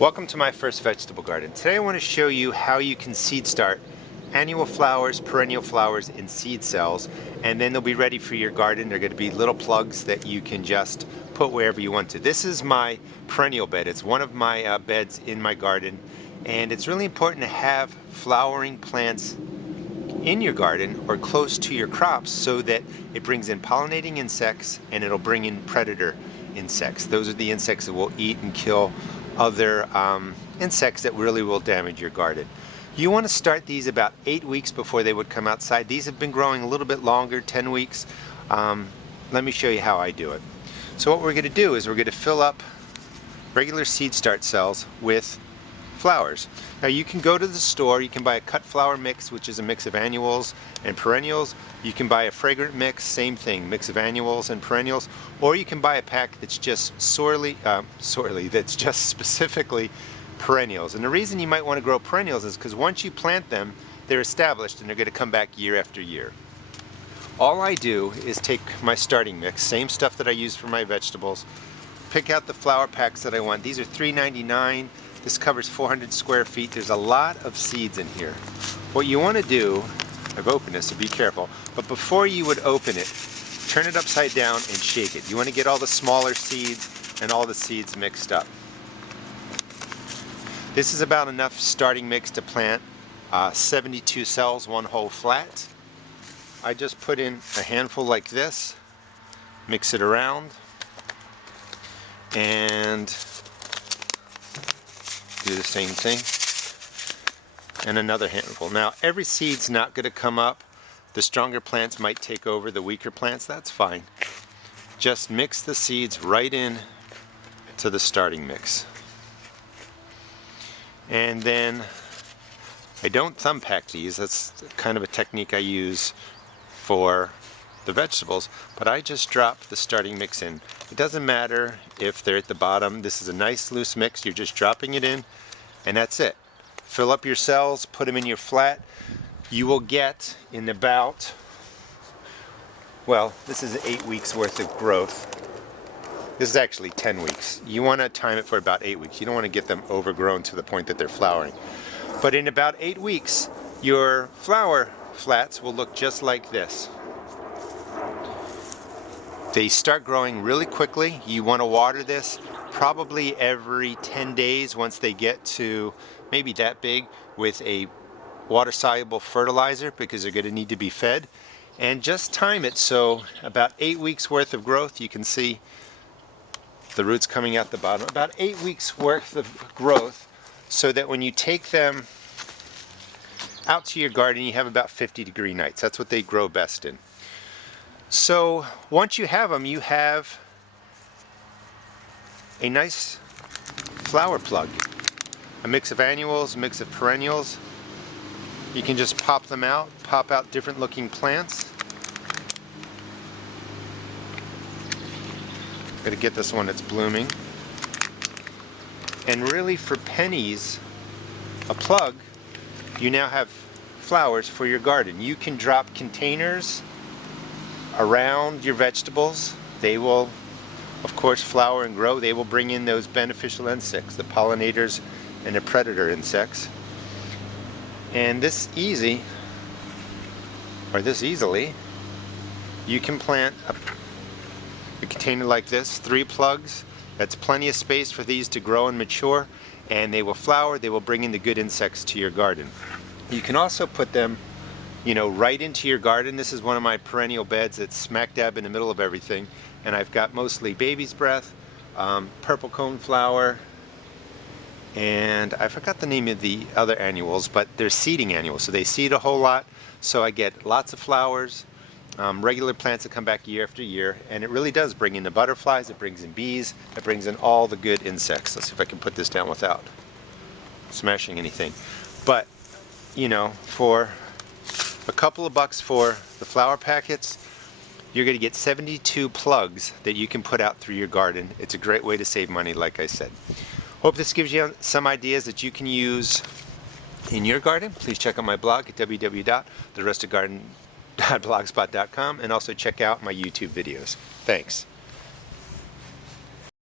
Welcome to my first vegetable garden. Today I want to show you how you can seed start annual flowers, perennial flowers in seed cells, and then they'll be ready for your garden. They're going to be little plugs that you can just put wherever you want to. This is my perennial bed. It's one of my beds in my garden, and it's really important to have flowering plants in your garden or close to your crops so that it brings in pollinating insects and it'll bring in predator insects. Those are the insects that will eat and kill other insects that really will damage your garden. You want to start these about 8 weeks before they would come outside. These have been growing a little bit longer, 10 weeks. Let me show you how I do it. So what we're going to do is we're going to fill up regular seed start cells with flowers. Now you can go to the store, you can buy a cut flower mix, which is a mix of annuals and perennials. You can buy a fragrant mix, same thing, mix of annuals and perennials, or you can buy a pack that's just that's just specifically perennials. And the reason you might want to grow perennials is because once you plant them, they're established and they're going to come back year after year. All I do is take my starting mix, same stuff that I use for my vegetables, pick out the flower packs that I want. These are $3.99. This covers 400 square feet. There's a lot of seeds in here. What you want to do, I've opened this, so be careful, but before you would open it, turn it upside down and shake it. You want to get all the smaller seeds and all the seeds mixed up. This is about enough starting mix to plant 72 cells, one whole flat. I just put in a handful like this, mix it around, and do the same thing, and another handful. Now every seed's not going to come up. The stronger plants might take over the weaker plants. That's fine. Just mix the seeds right in to the starting mix. And then I don't thumb pack these. That's kind of a technique I use for the vegetables, but I just drop the starting mix in. It doesn't matter if they're at the bottom. This is a nice loose mix. You're just dropping it in, and that's it. Fill up your cells, put them in your flat. You will get in about, well, this is 8 weeks worth of growth. This is actually 10 weeks. You want to time it for about 8 weeks. You don't want to get them overgrown to the point that they're flowering. But in about 8 weeks, your flower flats will look just like this. They start growing really quickly. You want to water this probably every 10 days once they get to maybe that big with a water-soluble fertilizer, because they're going to need to be fed. And just time it so about 8 weeks worth of growth. You can see the roots coming out the bottom. About 8 weeks worth of growth, so that when you take them out to your garden, you have about 50-degree nights. That's what they grow best in. So once you have them, you have a nice flower plug. A mix of annuals, a mix of perennials. You can just pop them out, pop out different looking plants. Gotta get this one that's blooming. And really, for pennies a plug, you now have flowers for your garden. You can drop containers around your vegetables. They will, of course, flower and grow. They will bring in those beneficial insects, the pollinators and the predator insects. And this easily, you can plant a container like this, 3 plugs. That's plenty of space for these to grow and mature, and they will flower. They will bring in the good insects to your garden. You can also put them, right into your garden. This is one of my perennial beds that's smack dab in the middle of everything, and I've got mostly baby's breath, purple coneflower, and I forgot the name of the other annuals, but they're seeding annuals, so they seed a whole lot, so I get lots of flowers, regular plants that come back year after year, and it really does bring in the butterflies, it brings in bees, it brings in all the good insects. Let's see if I can put this down without smashing anything. But, for a couple of bucks for the flower packets, you're going to get 72 plugs that you can put out through your garden. It's a great way to save money, like I said. Hope this gives you some ideas that you can use in your garden. Please check out my blog at www.therestedgarden.blogspot.com, and also check out my YouTube videos. Thanks.